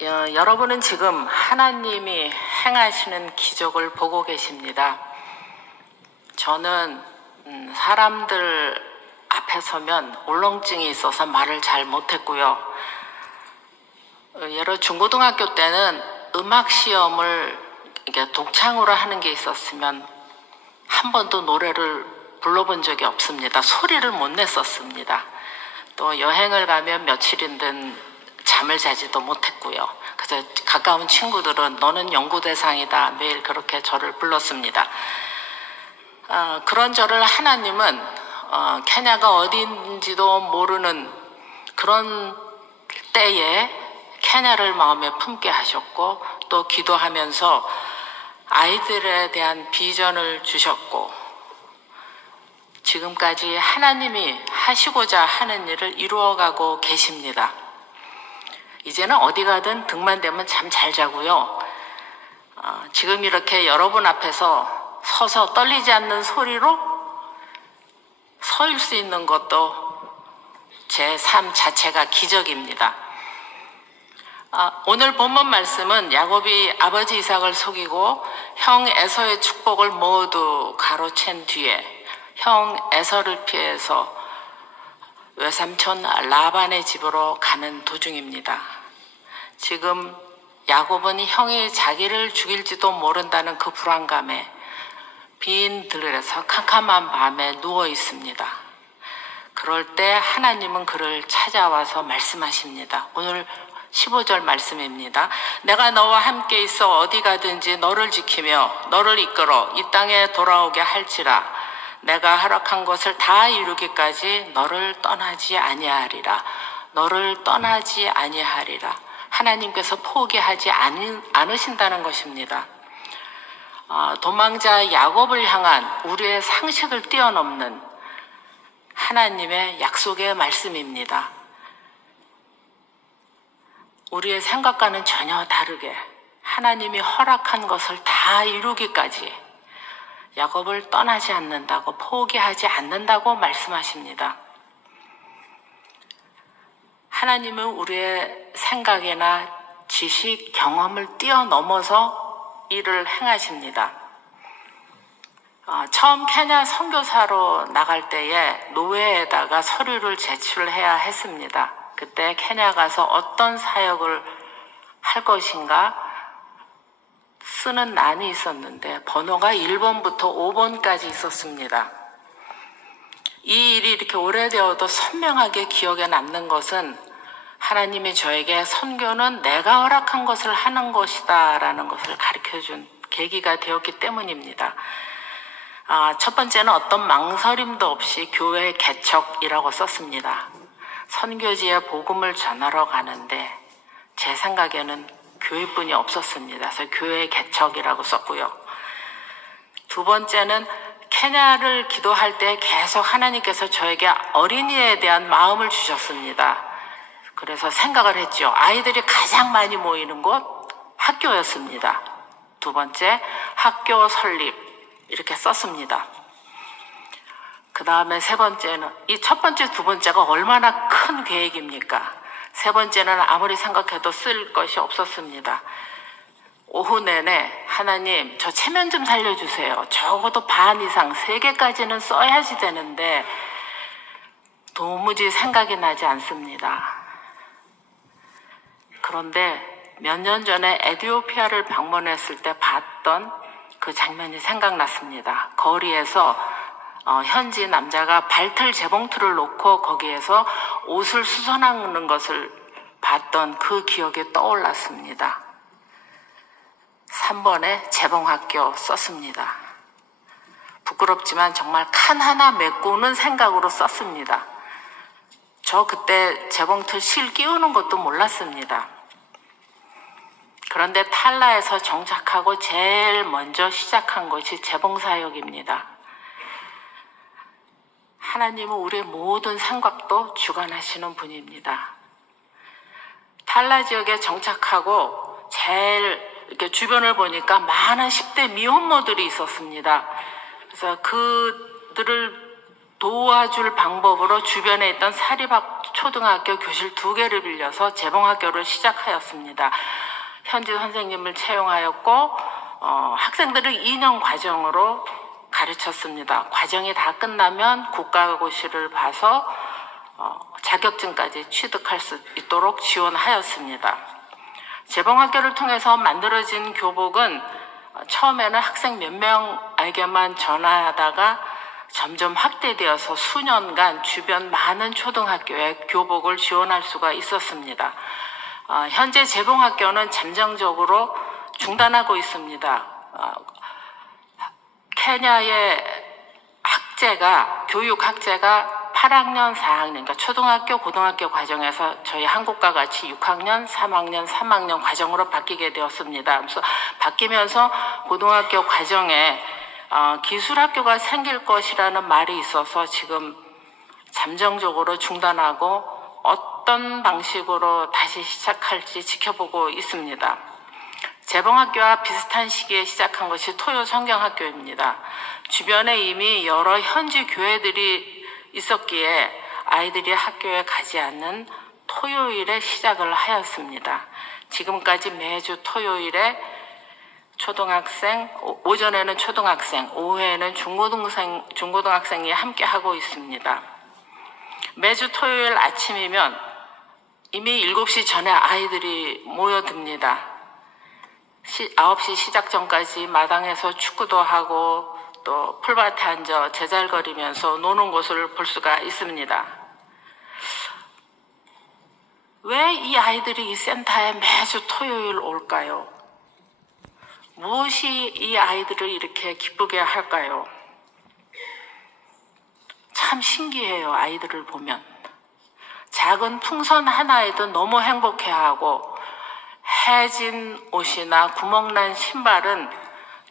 여러분은 지금 하나님이 행하시는 기적을 보고 계십니다. 저는 사람들 앞에 서면 울렁증이 있어서 말을 잘 못했고요. 예로 중고등학교 때는 음악 시험을 이렇게 독창으로 하는 게 있었으면 한 번도 노래를 불러본 적이 없습니다. 소리를 못 냈었습니다. 또 여행을 가면 며칠이든 잠을 자지도 못했고요. 그래서 가까운 친구들은 너는 연구대상이다 매일 그렇게 저를 불렀습니다. 그런 저를 하나님은 케냐가 어디인지도 모르는 그런 때에 케냐를 마음에 품게 하셨고 또 기도하면서 아이들에 대한 비전을 주셨고 지금까지 하나님이 하시고자 하는 일을 이루어가고 계십니다. 이제는 어디 가든 등만 대면 잠 잘 자고요. 지금 이렇게 여러분 앞에서 서서 떨리지 않는 소리로 서일 수 있는 것도 제 삶 자체가 기적입니다. 오늘 본문 말씀은 야곱이 아버지 이삭을 속이고 형 에서의 축복을 모두 가로챈 뒤에 형 에서를 피해서 외삼촌 라반의 집으로 가는 도중입니다. 지금 야곱은 형이 자기를 죽일지도 모른다는 그 불안감에 빈 들에서 캄캄한 밤에 누워 있습니다. 그럴 때 하나님은 그를 찾아와서 말씀하십니다. 오늘 15절 말씀입니다. 내가 너와 함께 있어 어디 가든지 너를 지키며 너를 이끌어 이 땅에 돌아오게 할지라 내가 허락한 것을 다 이루기까지 너를 떠나지 아니하리라. 너를 떠나지 아니하리라. 하나님께서 포기하지 않으신다는 것입니다. 도망자 야곱을 향한 우리의 상식을 뛰어넘는 하나님의 약속의 말씀입니다. 우리의 생각과는 전혀 다르게 하나님이 허락한 것을 다 이루기까지 야곱을 떠나지 않는다고 포기하지 않는다고 말씀하십니다. 하나님은 우리의 생각이나 지식, 경험을 뛰어넘어서 일을 행하십니다. 처음 케냐 선교사로 나갈 때에 노회에다가 서류를 제출해야 했습니다. 그때 케냐 가서 어떤 사역을 할 것인가 쓰는 난이 있었는데 번호가 1번부터 5번까지 있었습니다. 이 일이 이렇게 오래되어도 선명하게 기억에 남는 것은 하나님이 저에게 선교는 내가 허락한 것을 하는 것이다 라는 것을 가르쳐준 계기가 되었기 때문입니다. 첫 번째는 어떤 망설임도 없이 교회 개척이라고 썼습니다. 선교지에 복음을 전하러 가는데 제 생각에는 교회뿐이 없었습니다. 그래서 교회 개척이라고 썼고요. 두 번째는 케냐를 기도할 때 계속 하나님께서 저에게 어린이에 대한 마음을 주셨습니다. 그래서 생각을 했죠. 아이들이 가장 많이 모이는 곳 학교였습니다. 두 번째 학교 설립 이렇게 썼습니다. 그 다음에 세 번째는 이 첫 번째 두 번째가 얼마나 큰 계획입니까? 세 번째는 아무리 생각해도 쓸 것이 없었습니다. 오후 내내 하나님 저 체면 좀 살려주세요. 적어도 반 이상 3개까지는 써야지 되는데 도무지 생각이 나지 않습니다. 그런데 몇 년 전에 에티오피아를 방문했을 때 봤던 그 장면이 생각났습니다. 거리에서 현지 남자가 발틀 재봉틀을 놓고 거기에서 옷을 수선하는 것을 봤던 그 기억이 떠올랐습니다. 3번에 재봉학교 썼습니다. 부끄럽지만 정말 칸 하나 메꾸는 생각으로 썼습니다. 저 그때 재봉틀 실 끼우는 것도 몰랐습니다. 그런데 탈라에서 정착하고 제일 먼저 시작한 것이 재봉사역입니다. 하나님은 우리의 모든 생각도 주관하시는 분입니다. 탈라 지역에 정착하고 제일 이렇게 주변을 보니까 많은 10대 미혼모들이 있었습니다. 그래서 그들을 도와줄 방법으로 주변에 있던 사립초등학교 교실 2개를 빌려서 재봉학교를 시작하였습니다. 현지 선생님을 채용하였고 학생들을 2년 과정으로 가르쳤습니다. 과정이 다 끝나면 국가고시를 봐서 자격증까지 취득할 수 있도록 지원하였습니다. 재봉학교를 통해서 만들어진 교복은 처음에는 학생 몇 명에게만 전하다가 점점 확대되어서 수년간 주변 많은 초등학교에 교복을 지원할 수가 있었습니다. 현재 재봉학교는 잠정적으로 중단하고 있습니다. 케냐의 교육 학제가 8학년, 4학년, 그러니까 초등학교, 고등학교 과정에서 저희 한국과 같이 6학년, 3학년, 3학년 과정으로 바뀌게 되었습니다. 그래서 바뀌면서 고등학교 과정에 기술학교가 생길 것이라는 말이 있어서 지금 잠정적으로 중단하고 어떤 방식으로 다시 시작할지 지켜보고 있습니다. 재봉학교와 비슷한 시기에 시작한 것이 토요 성경학교입니다. 주변에 이미 여러 현지 교회들이 있었기에 아이들이 학교에 가지 않는 토요일에 시작을 하였습니다. 지금까지 매주 토요일에 초등학생, 오전에는 초등학생, 오후에는 중고등학생이 함께 하고 있습니다. 매주 토요일 아침이면 이미 7시 전에 아이들이 모여듭니다. 9시 시작 전까지 마당에서 축구도 하고 또 풀밭에 앉아 제잘거리면서 노는 곳을 볼 수가 있습니다. 왜 이 아이들이 이 센터에 매주 토요일 올까요? 무엇이 이 아이들을 이렇게 기쁘게 할까요? 참 신기해요. 아이들을 보면. 작은 풍선 하나에도 너무 행복해하고 해진 옷이나 구멍난 신발은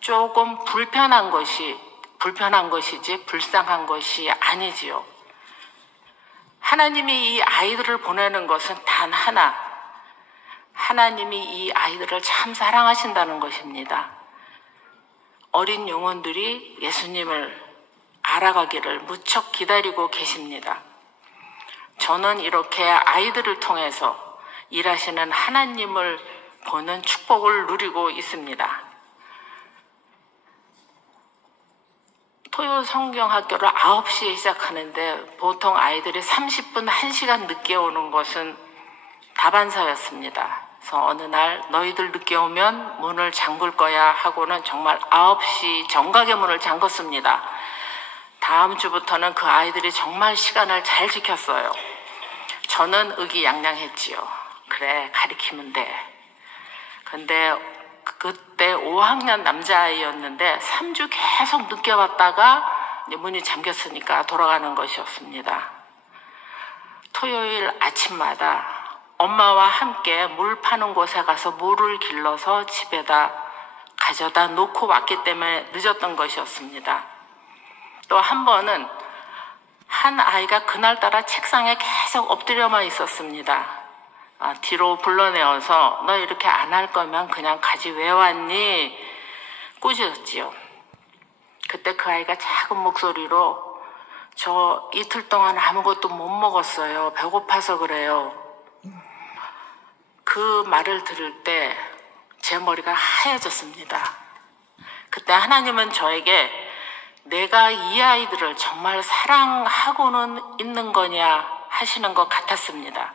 조금 불편한 것이지 불쌍한 것이 아니지요. 하나님이 이 아이들을 보내는 것은 단 하나. 하나님이 이 아이들을 참 사랑하신다는 것입니다. 어린 영혼들이 예수님을 알아가기를 무척 기다리고 계십니다. 저는 이렇게 아이들을 통해서 일하시는 하나님을 보는 축복을 누리고 있습니다. 토요 성경학교를 9시에 시작하는데 보통 아이들이 30분, 1시간 늦게 오는 것은 다반사였습니다. 그래서 어느 날 너희들 늦게 오면 문을 잠글 거야 하고는 정말 9시 정각에 문을 잠궜습니다. 다음 주부터는 그 아이들이 정말 시간을 잘 지켰어요. 저는 의기양양했지요. 그래, 가리키면 돼. 근데 그때 5학년 남자아이였는데 3주 계속 늦게 왔다가 문이 잠겼으니까 돌아가는 것이었습니다. 토요일 아침마다 엄마와 함께 물 파는 곳에 가서 물을 길러서 집에다 가져다 놓고 왔기 때문에 늦었던 것이었습니다. 또 한 번은 한 아이가 그날따라 책상에 계속 엎드려만 있었습니다. 뒤로 불러내어서 너 이렇게 안 할 거면 그냥 가지 왜 왔니? 꾸짖었지요. 그때 그 아이가 작은 목소리로 저 이틀 동안 아무것도 못 먹었어요. 배고파서 그래요. 그 말을 들을 때 제 머리가 하얘졌습니다. 그때 하나님은 저에게 내가 이 아이들을 정말 사랑하고는 있는 거냐 하시는 것 같았습니다.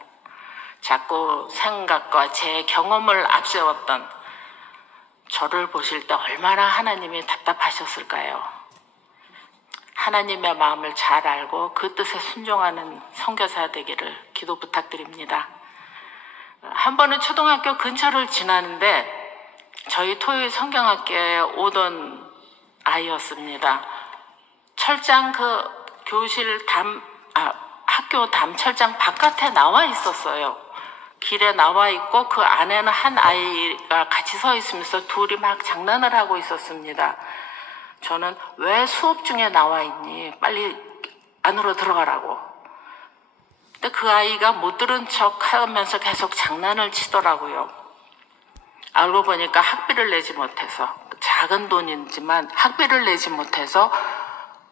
자꾸 생각과 제 경험을 앞세웠던 저를 보실 때 얼마나 하나님이 답답하셨을까요? 하나님의 마음을 잘 알고 그 뜻에 순종하는 선교사 되기를 기도 부탁드립니다. 한 번은 초등학교 근처를 지나는데 저희 토요일 성경학교에 오던 아이였습니다. 철장 학교 담 철장 바깥에 나와 있었어요. 길에 나와 있고 그 안에는 한 아이가 같이 서 있으면서 둘이 막 장난을 하고 있었습니다. 저는 왜 수업 중에 나와 있니? 빨리 안으로 들어가라고. 근데 그 아이가 못 들은 척 하면서 계속 장난을 치더라고요. 알고 보니까 학비를 내지 못해서, 작은 돈이지만 학비를 내지 못해서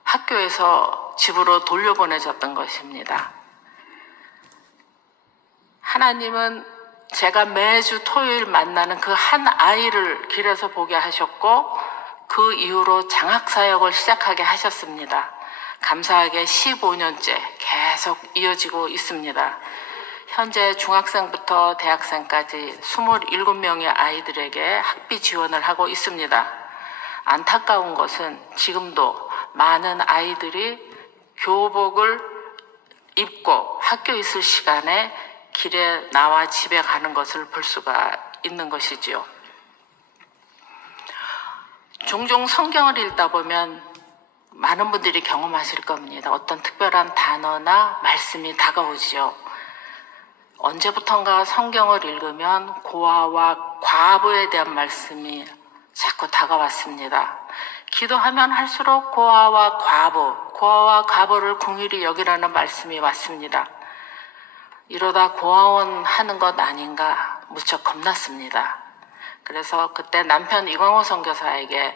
학교에서 집으로 돌려보내졌던 것입니다. 하나님은 제가 매주 토요일 만나는 그 한 아이를 길에서 보게 하셨고 그 이후로 장학사역을 시작하게 하셨습니다. 감사하게 15년째 계속 이어지고 있습니다. 현재 중학생부터 대학생까지 27명의 아이들에게 학비 지원을 하고 있습니다. 안타까운 것은 지금도 많은 아이들이 교복을 입고 학교 있을 시간에 길에 나와 집에 가는 것을 볼 수가 있는 것이지요. 종종 성경을 읽다 보면 많은 분들이 경험하실 겁니다. 어떤 특별한 단어나 말씀이 다가오지요. 언제부턴가 성경을 읽으면 고아와 과부에 대한 말씀이 자꾸 다가왔습니다. 기도하면 할수록 고아와 과부를 긍휼히 여기라는 말씀이 왔습니다. 이러다 고아원 하는 것 아닌가 무척 겁났습니다. 그래서 그때 남편 이광호 선교사에게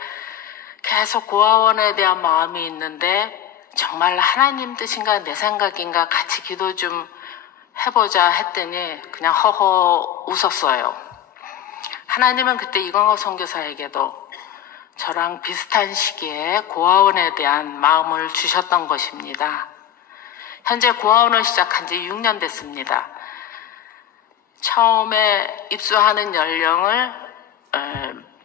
계속 고아원에 대한 마음이 있는데 정말 하나님 뜻인가 내 생각인가 같이 기도 좀 해보자 했더니 그냥 허허 웃었어요. 하나님은 그때 이광호 선교사에게도 저랑 비슷한 시기에 고아원에 대한 마음을 주셨던 것입니다. 현재 고아원을 시작한 지 6년 됐습니다. 처음에 입소하는 연령을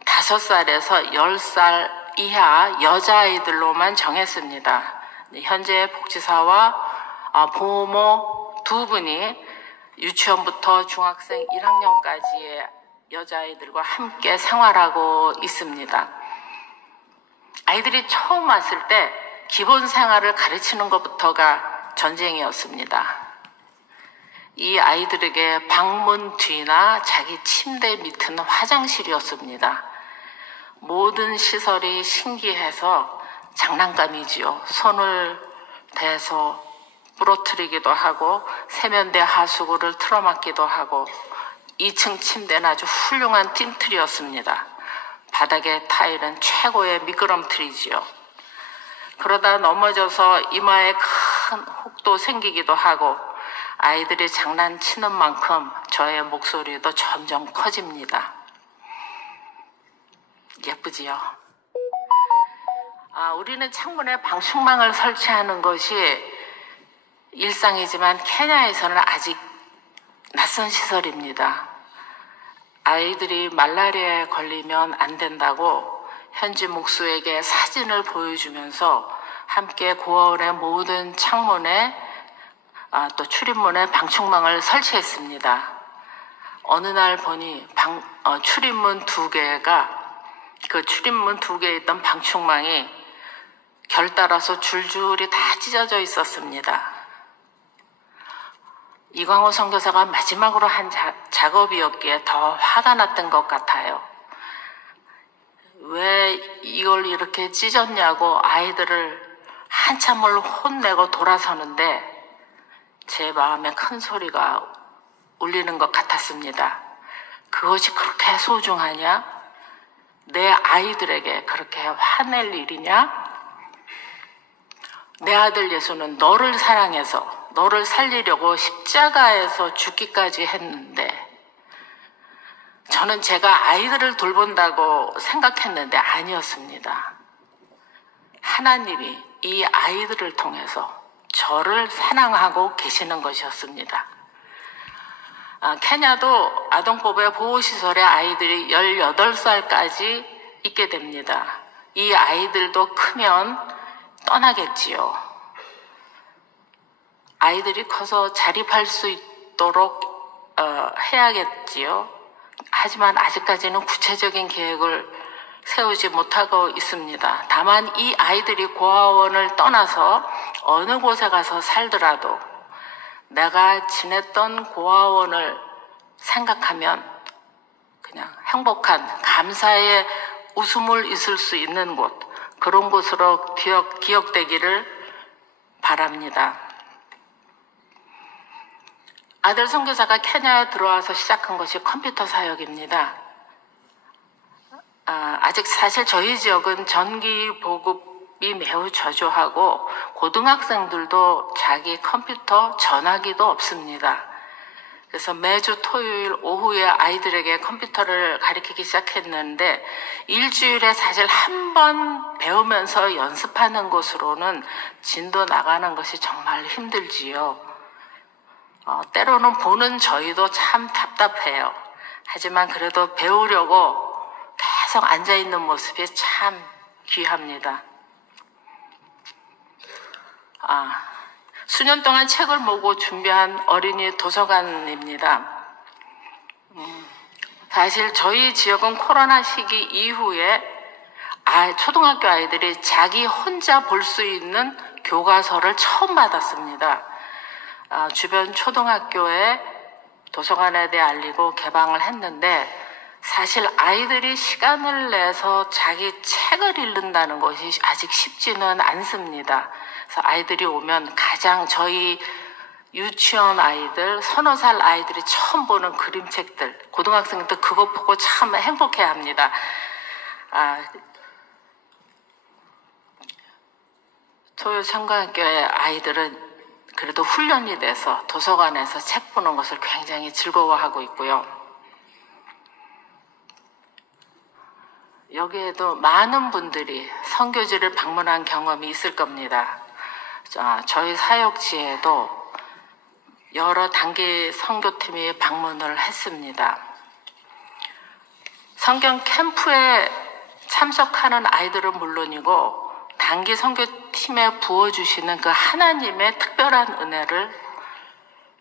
5살에서 10살 이하 여자아이들로만 정했습니다. 현재 복지사와 보모 두 분이 유치원부터 중학생 1학년까지의 여자아이들과 함께 생활하고 있습니다. 아이들이 처음 왔을 때 기본 생활을 가르치는 것부터가 전쟁이었습니다. 이 아이들에게 방문 뒤나 자기 침대 밑은 화장실이었습니다. 모든 시설이 신기해서 장난감이지요. 손을 대서 부러뜨리기도 하고 세면대 하수구를 틀어막기도 하고 2층 침대는 아주 훌륭한 찜틀이었습니다. 바닥의 타일은 최고의 미끄럼틀이지요. 그러다 넘어져서 이마에 큰 혹도 생기기도 하고 아이들이 장난치는 만큼 저의 목소리도 점점 커집니다. 예쁘지요? 우리는 창문에 방충망을 설치하는 것이 일상이지만 케냐에서는 아직 낯선 시설입니다. 아이들이 말라리아에 걸리면 안 된다고 현지 목수에게 사진을 보여주면서 함께 고아원의 모든 창문에 또 출입문에 방충망을 설치했습니다. 어느 날 보니 출입문 2개가 그 출입문 2개에 있던 방충망이 결 따라서 줄줄이 다 찢어져 있었습니다. 이광호 선교사가 마지막으로 한 작업이었기에 더 화가 났던 것 같아요. 왜 이걸 이렇게 찢었냐고 아이들을 한참을 혼내고 돌아서는데 제 마음에 큰 소리가 울리는 것 같았습니다. 그것이 그렇게 소중하냐? 내 아이들에게 그렇게 화낼 일이냐? 내 아들 예수는 너를 사랑해서 너를 살리려고 십자가에서 죽기까지 했는데 저는 제가 아이들을 돌본다고 생각했는데 아니었습니다. 하나님이 이 아이들을 통해서 저를 사랑하고 계시는 것이었습니다. 케냐도 아동법의 보호시설에 아이들이 18살까지 있게 됩니다. 이 아이들도 크면 떠나겠지요. 아이들이 커서 자립할 수 있도록 해야겠지요. 하지만 아직까지는 구체적인 계획을 세우지 못하고 있습니다. 다만 이 아이들이 고아원을 떠나서 어느 곳에 가서 살더라도 내가 지냈던 고아원을 생각하면 그냥 행복한 감사의 웃음을 있을 수 있는 곳, 그런 곳으로 기억되기를 바랍니다. 아들 선교사가 케냐에 들어와서 시작한 것이 컴퓨터 사역입니다. 아직 사실 저희 지역은 전기 보급 매우 저조하고 고등학생들도 자기 컴퓨터 전화기도 없습니다. 그래서 매주 토요일 오후에 아이들에게 컴퓨터를 가르치기 시작했는데 일주일에 사실 한 번 배우면서 연습하는 것으로는 진도 나가는 것이 정말 힘들지요. 때로는 보는 저희도 참 답답해요. 하지만 그래도 배우려고 계속 앉아있는 모습이 참 귀합니다. 수년 동안 책을 모으고 준비한 어린이 도서관입니다. 사실 저희 지역은 코로나 시기 이후에 초등학교 아이들이 자기 혼자 볼 수 있는 교과서를 처음 받았습니다. 주변 초등학교에 도서관에 대해 알리고 개방을 했는데 사실 아이들이 시간을 내서 자기 책을 읽는다는 것이 아직 쉽지는 않습니다. 그래서 아이들이 오면 가장 저희 유치원 아이들, 서너 살 아이들이 처음 보는 그림책들, 고등학생도 그거 보고 참 행복해합니다. 초등학교의 아이들은 그래도 훈련이 돼서 도서관에서 책 보는 것을 굉장히 즐거워하고 있고요. 여기에도 많은 분들이 선교지를 방문한 경험이 있을 겁니다. 저희 사역지에도 여러 단기 선교팀이 방문을 했습니다. 성경 캠프에 참석하는 아이들은 물론이고 단기 선교팀에 부어주시는 그 하나님의 특별한 은혜를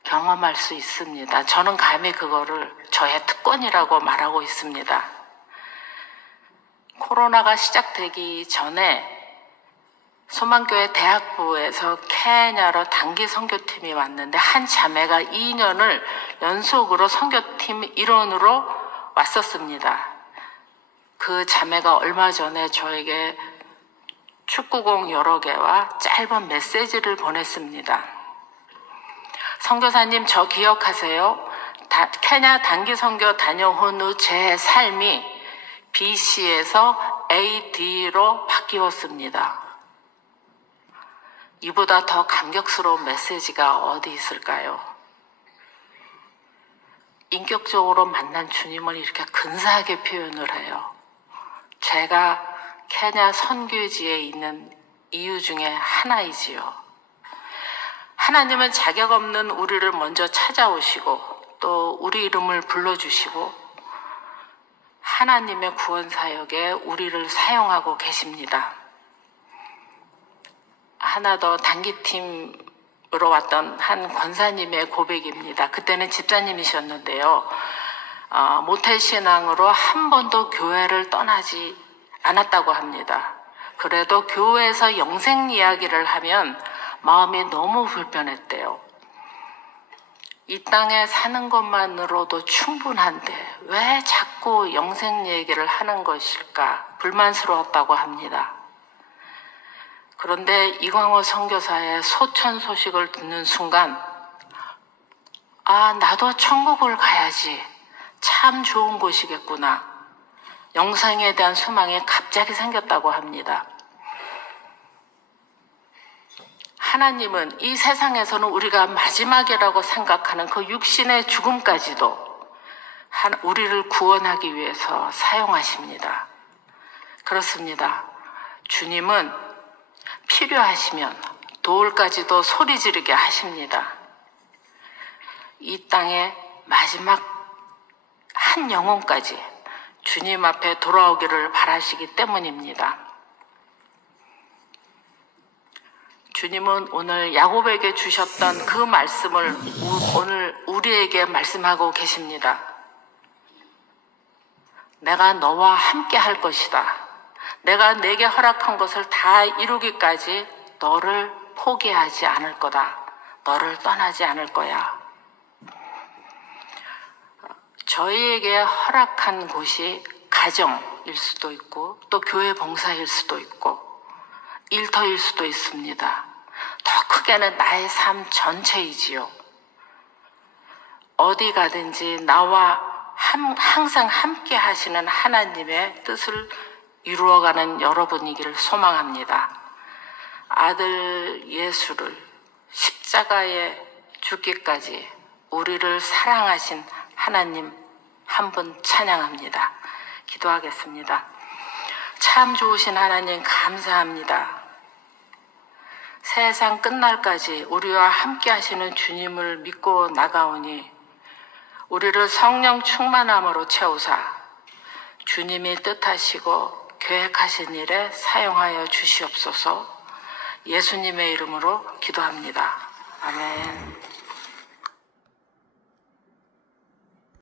경험할 수 있습니다. 저는 감히 그거를 저의 특권이라고 말하고 있습니다. 코로나가 시작되기 전에 소망교회 대학부에서 케냐로 단기 선교팀이 왔는데 한 자매가 2년을 연속으로 선교팀 일원으로 왔었습니다. 그 자매가 얼마 전에 저에게 축구공 여러 개와 짧은 메시지를 보냈습니다. 선교사님, 저 기억하세요? 케냐 단기 선교 다녀온 후 제 삶이 BC에서 AD로 바뀌었습니다. 이보다 더 감격스러운 메시지가 어디 있을까요? 인격적으로 만난 주님을 이렇게 근사하게 표현을 해요. 제가 케냐 선교지에 있는 이유 중에 하나이지요. 하나님은 자격 없는 우리를 먼저 찾아오시고 또 우리 이름을 불러주시고 하나님의 구원 사역에 우리를 사용하고 계십니다. 하나 더 단기팀으로 왔던 한 권사님의 고백입니다. 그때는 집사님이셨는데요. 모태신앙으로 한 번도 교회를 떠나지 않았다고 합니다. 그래도 교회에서 영생 이야기를 하면 마음이 너무 불편했대요. 이 땅에 사는 것만으로도 충분한데 왜 자꾸 영생 얘기를 하는 것일까 불만스러웠다고 합니다. 그런데 이광호 선교사의 소천 소식을 듣는 순간 나도 천국을 가야지. 참 좋은 곳이겠구나. 영생에 대한 소망이 갑자기 생겼다고 합니다. 하나님은 이 세상에서는 우리가 마지막이라고 생각하는 그 육신의 죽음까지도 우리를 구원하기 위해서 사용하십니다. 그렇습니다. 주님은 필요하시면 도울까지도 소리 지르게 하십니다. 이 땅의 마지막 한 영혼까지 주님 앞에 돌아오기를 바라시기 때문입니다. 주님은 오늘 야곱에게 주셨던 그 말씀을 오늘 우리에게 말씀하고 계십니다. 내가 너와 함께 할 것이다. 내가 내게 허락한 것을 다 이루기까지 너를 포기하지 않을 거다. 너를 떠나지 않을 거야. 저희에게 허락한 곳이 가정일 수도 있고 또 교회 봉사일 수도 있고 일터일 수도 있습니다. 더 크게는 나의 삶 전체이지요. 어디 가든지 나와 항상 함께 하시는 하나님의 뜻을 이루어가는 여러분이기를 소망합니다. 아들 예수를 십자가에 죽기까지 우리를 사랑하신 하나님 한 분 찬양합니다. 기도하겠습니다. 참 좋으신 하나님 감사합니다. 세상 끝날까지 우리와 함께 하시는 주님을 믿고 나가오니 우리를 성령 충만함으로 채우사 주님이 뜻하시고 계획하신 일에 사용하여 주시옵소서. 예수님의 이름으로 기도합니다. 아멘.